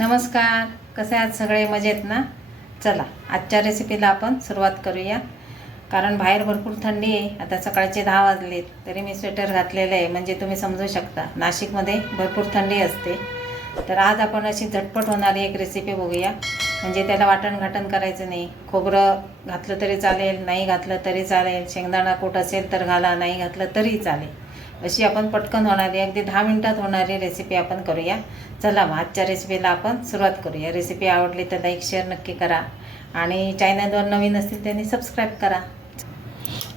नमस्कार. कसे आहात सगळे? मजेत ना? चला आजच्या रेसिपीला आपण सुरुवात करूया. कारण बाहेर भरपूर थंडी आहे. आता सकाळचे दहा वाजलेत. तरी मी स्वेटर घातलेलं आहे. म्हणजे तुम्ही समजू शकता. नाशिकमध्ये भरपूर थंडी असते. तर आज आपण अशी झटपट होणारी एक रेसिपी बघूया. म्हणजे त्याला वाटण घाटण करायचं नाही. खोबरं घातलं तरी चालेल नाही घातलं तरी चालेल. शेंगदाणा कूट असेल तर घाला नाही घातलं तरी चालेल. अशी आपण पटकन होणारी अगदी दहा मिनटात होणारी रेसिपी आपण करूया. चला मग आजच्या रेसिपीला आपण सुरुवात करूया. रेसिपी आवडली तर लाईक शेअर नक्की करा. आणि चॅनलवर नवीन असतील त्यांनी सबस्क्राईब करा.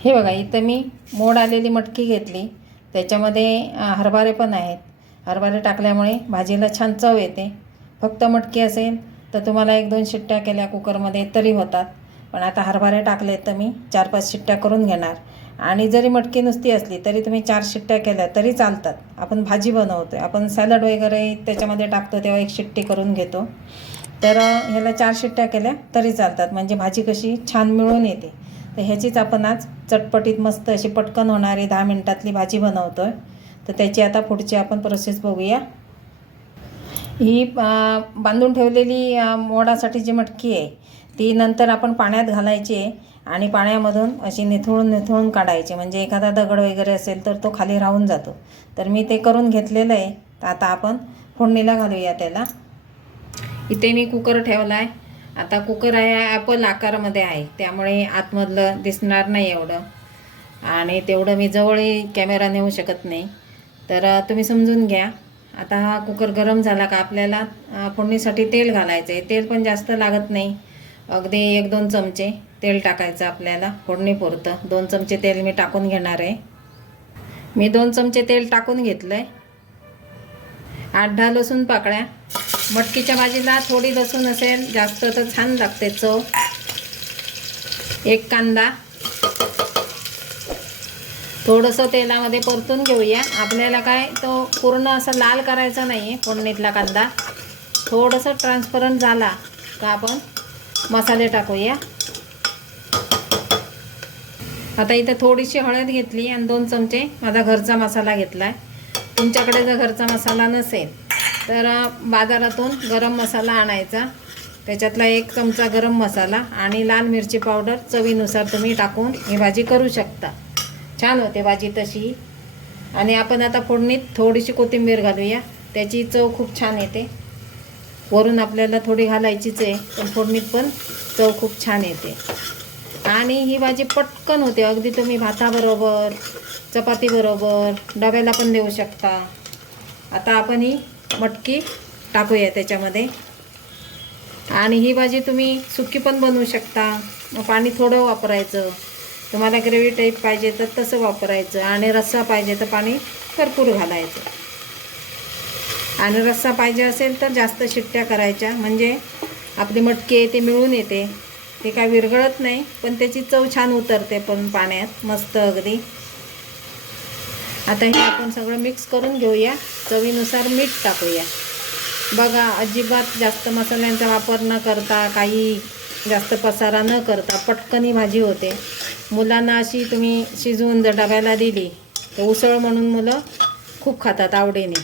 हे बघा इथं मी मोड आलेली मटकी घेतली. त्याच्यामध्ये हरभरे पण आहेत. हरभरे टाकल्यामुळे भाजीला छान चव येते. फक्त मटकी असेल तर तुम्हाला एक दोन शिट्ट्या केल्या कुकरमध्ये तरी होतात. पण आता हरभरे टाकले तर मी चार पाच शिट्ट्या करून घेणार. आणि जरी मटकी नुसती असली तरी तुम्ही चार शिट्ट्या केल्या तरी चालतात. आपण भाजी बनवतो आहे आपण सॅलड वगैरे त्याच्यामध्ये टाकतो तेव्हा एक शिट्टी करून घेतो. तर ह्याला चार शिट्ट्या केल्या तरी चालतात. म्हणजे भाजी कशी छान मिळून येते. तर ह्याचीच आपण आज चटपटीत मस्त अशी पटकन होणारी दहा मिनटातली भाजी बनवतो आहे तर त्याची आता पुढची आपण प्रोसेस बघूया. ही बांधून ठेवलेली मोडासाठी जी मटकी आहे ती नंतर आपण पाण्यात घालायची आणि पाण्यामधून अशी निथळून निथळून काढायची. म्हणजे एखादा दगड वगैरे असेल तर तो खाली राहून जातो. तर मी ते करून घेतलेलं आहे. तर आता आपण फोडणीला घालूया त्याला. इथे मी कुकर ठेवला आहे आता कुकर आहे ॲपल आकारामध्ये आहे. त्यामुळे आतमधलं दिसणार नाही एवढं. आणि तेवढं मी जवळही कॅमेरा नेऊ शकत नाही. तर तुम्ही समजून घ्या. आता हा कुकर गरम झाला का आपल्याला फोडणीसाठी तेल घालायचं आहे तेल पण जास्त लागत नाही. अगदी एक दोन चमचे तेल टाकायचं आपल्याला. फोडणीपुरतं दोन चमचे तेल मी टाकून घेणार आहे. मी दोन चमचे तेल टाकून घेतलं आहे आठ दहा लसूण पाकळ्या. मटकीच्या भाजीला थोडी लसूण असेल जास्त तर छान लागते चव. एक कांदा. थोडंसं तेलामध्ये परतून घेऊया. आपल्याला काय तो पूर्ण असं लाल करायचा नाही आहे फोडणीतला कांदा. थोडंसं ट्रान्सपरंट झाला का आपण मसाले टाकूया. आता इथं थोडीशी हळद घेतली आणि दोन चमचे माझा घरचा मसाला घेतला आहे तुमच्याकडे जर घरचा मसाला नसेल तर बाजारातून गरम मसाला आणायचा. त्याच्यातला एक चमचा गरम मसाला आणि लाल मिरची पावडर चवीनुसार तुम्ही टाकून ही भाजी करू शकता. छान होते भाजी तशी. आणि आपण आता फोडणीत थोडीशी कोथिंबीर घालूया. त्याची चव खूप छान येते. वरून आपल्याला थोडी घालायचीच आहे पण फोडणीत पण चव खूप छान येते. आणि ही भाजी पटकन होते अगदी तुम्ही भाताबरोबर चपातीबरोबर डब्याला पण देऊ शकता. आता आपण ही मटकी टाकूया त्याच्यामध्ये. आणि ही भाजी तुम्ही सुकी पण बनवू शकता. पाणी थोडं वापरायचं. तुम्हाला ग्रेव्ही टाईप पाहिजे तर तसं वापरायचं. आणि रस्सा पाहिजे तर पाणी भरपूर घालायचं. आणि रस्सा पाहिजे असेल तर जास्त शिट्ट्या करायच्या. म्हणजे आपली मटके ते मिळून येते. ते काय विरघळत नाही पण त्याची चव छान उतरते पण पाण्यात मस्त अगदी. आता हे आपण सगळं मिक्स करून घेऊया. चवीनुसार मीठ टाकूया. बघा अजिबात जास्त मसाल्यांचा वापर न करता काही जास्त पसारा न करता पटकनी भाजी होते. मुलांना अशी तुम्ही शिजवून जर डब्याला दिली तर उसळ म्हणून मुलं खूप खातात आवडीने.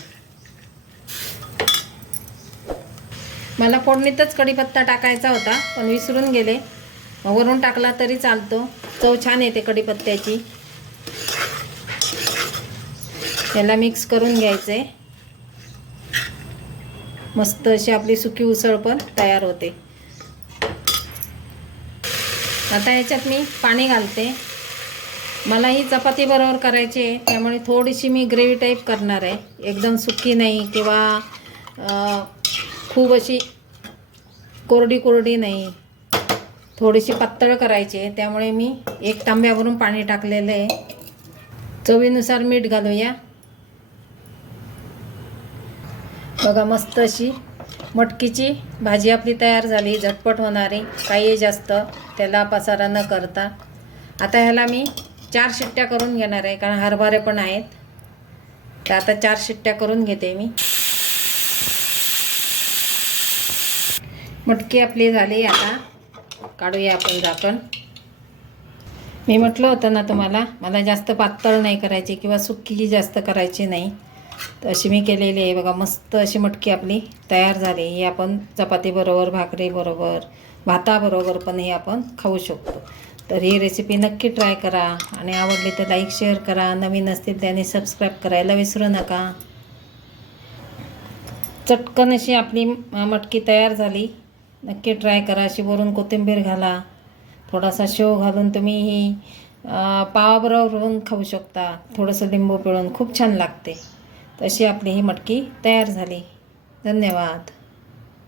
मला फोडणीतच कढीपत्ता टाकायचा होता पण विसरून गेले. वरून टाकला तरी चालतो. चव छान येते कढीपत्त्याची. याला मिक्स करून घ्यायचे. मस्त अशी आपली सुकी उसळ पण तयार होते. आता याच्यात मी पाणी घालते. मला ही चपाती बरोबर करायची आहे त्यामुळे थोडीशी मी ग्रेव्ही टाईप करणार आहे. एकदम सुकी नाही किंवा खूप अशी कोरडी कोरडी नाही. थोडीशी पातळ करायची. आहे त्यामुळे मी एक तांब्यावरून पाणी टाकलेलं आहे. चवीनुसार मीठ घालूया. बघा मस्त अशी मटकीची भाजी आपली तयार झाली. झटपट होणारी काही जास्त त्याला पसारा न करता. आता ह्याला मी चार शिट्ट्या करून घेणार आहे कारण हरभरे पण आहेत. तर आता चार शिट्ट्या करून घेते मी. मटकी आपली झाली आता. काढूया आपण झाकण. मी म्हटलं होतं ना तुम्हाला मला जास्त पातळ नाही करायची किंवा सुकी जास्त करायची नाही. तर अशी मी केलेली आहे. बघा मस्त अशी मटकी आपली तयार झाली. ही आपण चपातीबरोबर भाकरीबरोबर भाताबरोबर पण ही आपण खाऊ शकतो. तर ही रेसिपी नक्की ट्राय करा आणि आवडली तर लाईक शेअर करा. नवीन असतील त्याने सबस्क्राईब करायला विसरू नका. चटकन अशी आपली मटकी तयार झाली. नक्की ट्राय करा. अशी वरून कोथिंबीर घाला. थोडासा शेव घालून तुम्ही ही अं, खाऊ शकता. थोडंसं लिंबू पिळून. खूप छान लागते. तशी आपली ही मटकी तयार झाली. धन्यवाद.